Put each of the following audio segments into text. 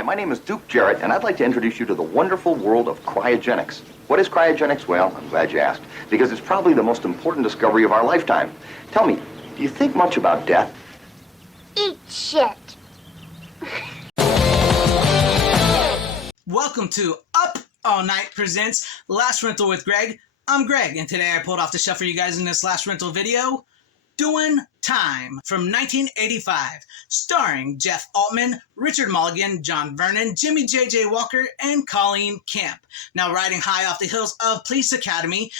Hi, my name is Duke Jarrett, and I'd like to introduce you to the wonderful world of cryogenics. What is cryogenics? Well, I'm glad you asked, because it's probably the most important discovery of our lifetime. Tell me, do you think much about death? Eat shit. Welcome to Up All Night presents Last Rental with Greg. I'm Greg, and today I pulled off the shelf for you guys in this last rental video, Doin Time from 1985, starring Jeff Altman, Richard Mulligan, John Vernon, Jimmy J.J. Walker, and Colleen Camp. Now, riding high off the hills of Police Academy,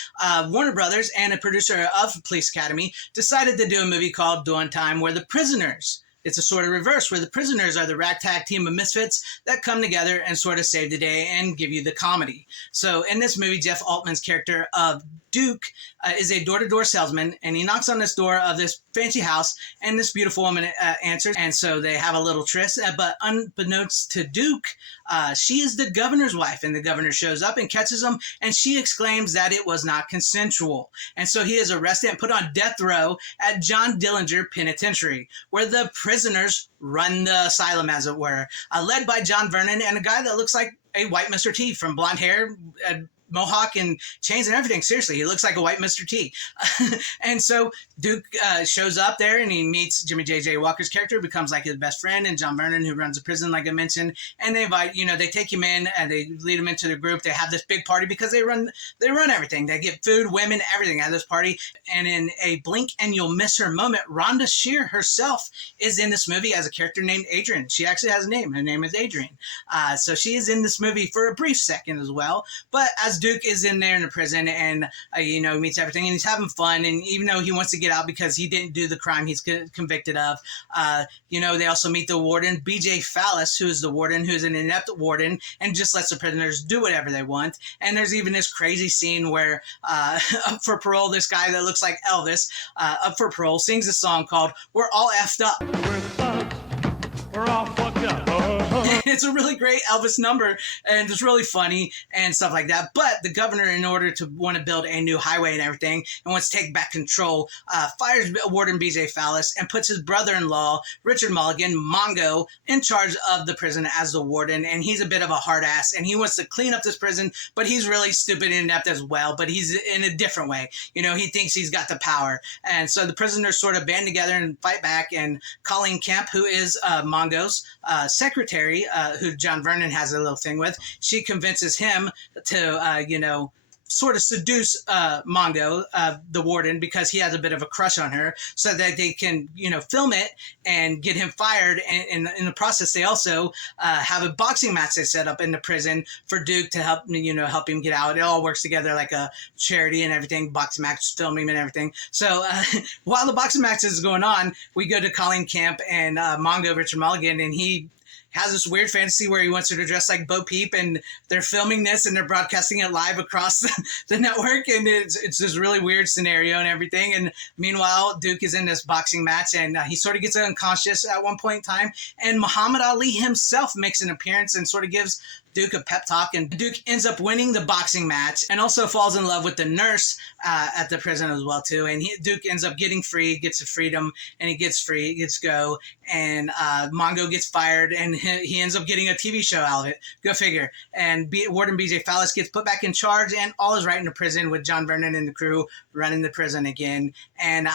Warner Brothers and a producer of Police Academy decided to do a movie called Doin Time, where the prisoners, it's a sort of reverse, where the prisoners are the ragtag team of misfits that come together and sort of save the day and give you the comedy. So in this movie, Jeff Altman's character of Duke is a door-to-door salesman, and he knocks on this door of this fancy house, and this beautiful woman answers, and so they have a little tryst, but unbeknownst to Duke, she is the governor's wife, and the governor shows up and catches him, and she exclaims that it was not consensual, and so he is arrested and put on death row at John Dillinger Penitentiary, where the prisoners run the asylum, as it were, led by John Vernon and a guy that looks like a white Mr. T, from blonde hair, mohawk and chains and everything. Seriously, he looks like a white Mr. T. And so Duke shows up there, and he meets Jimmy J.J. Walker's character, becomes like his best friend, and John Vernon, who runs the prison, like I mentioned. And they invite, they take him in and they lead him into the group. They have this big party because they run everything. They get food, women, everything at this party. And in a blink and you'll miss her moment, Rhonda Shear herself is in this movie as a character named Adrian. She actually has a name. Her name is Adrian. So she is in this movie for a brief second as well. But as Duke is in there in the prison and, meets everything, and he's having fun. And even though he wants to get out because he didn't do the crime he's convicted of, they also meet the warden, B.J. Fallis, who is the warden, who's an inept warden and just lets the prisoners do whatever they want. And there's even this crazy scene where, up for parole, this guy that looks like Elvis, up for parole, sings a song called We're All Effed Up. We're fucked. We're all fucked up. It's a really great Elvis number, and it's really funny and stuff like that. But the governor, in order to want to build a new highway and everything, and wants to take back control, fires Warden B.J. Fallis and puts his brother-in-law, Richard Mulligan, Mongo, in charge of the prison as the warden. And he's a bit of a hard ass, and he wants to clean up this prison, but he's really stupid and inept as well, but he's in a different way. He thinks he's got the power. And so the prisoners sort of band together and fight back, and Colleen Camp, who is Mongo's secretary, who John Vernon has a little thing with, she convinces him to, sort of seduce Mongo, the warden, because he has a bit of a crush on her, so that they can, film it and get him fired. And in the process, they also have a boxing match they set up in the prison for Duke to help, help him get out. It all works together like a charity and everything, boxing match, filming and everything. So while the boxing match is going on, we go to Colleen Camp and Mongo, Richard Mulligan, and he has this weird fantasy where he wants her to dress like Bo Peep, and they're filming this and they're broadcasting it live across the network, and it's this really weird scenario and everything. And meanwhile, Duke is in this boxing match, and he sort of gets unconscious at one point in time, and Muhammad Ali himself makes an appearance and sort of gives Duke a pep talk, and Duke ends up winning the boxing match and also falls in love with the nurse at the prison as well too. And Duke ends up getting free, gets the freedom, and he gets free, gets go, and Mongo gets fired, and he ends up getting a TV show out of it. Go figure. And Warden B.J. Fallis gets put back in charge, and all is right in the prison with John Vernon and the crew running the prison again. And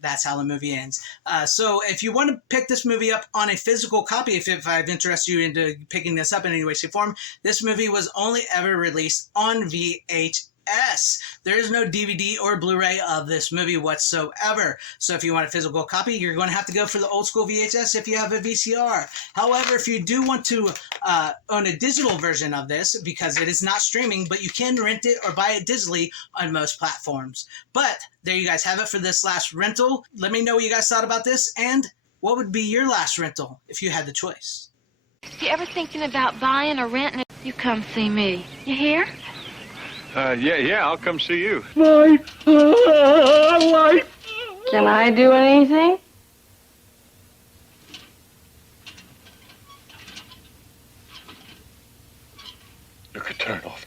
that's how the movie ends. So if you want to pick this movie up on a physical copy, if I've interested you into picking this up in any way, shape, form, this movie was only ever released on VHS. There is no DVD or Blu-ray of this movie whatsoever. So if you want a physical copy, you're going to have to go for the old school VHS if you have a VCR. However, if you do want to own a digital version of this, because it is not streaming, but you can rent it or buy it digitally on most platforms. But there you guys have it for this last rental. Let me know what you guys thought about this, and what would be your last rental if you had the choice. If you're ever thinking about buying or renting, you come see me. You hear? Yeah, I'll come see you. Life. Can I do anything? You could turn off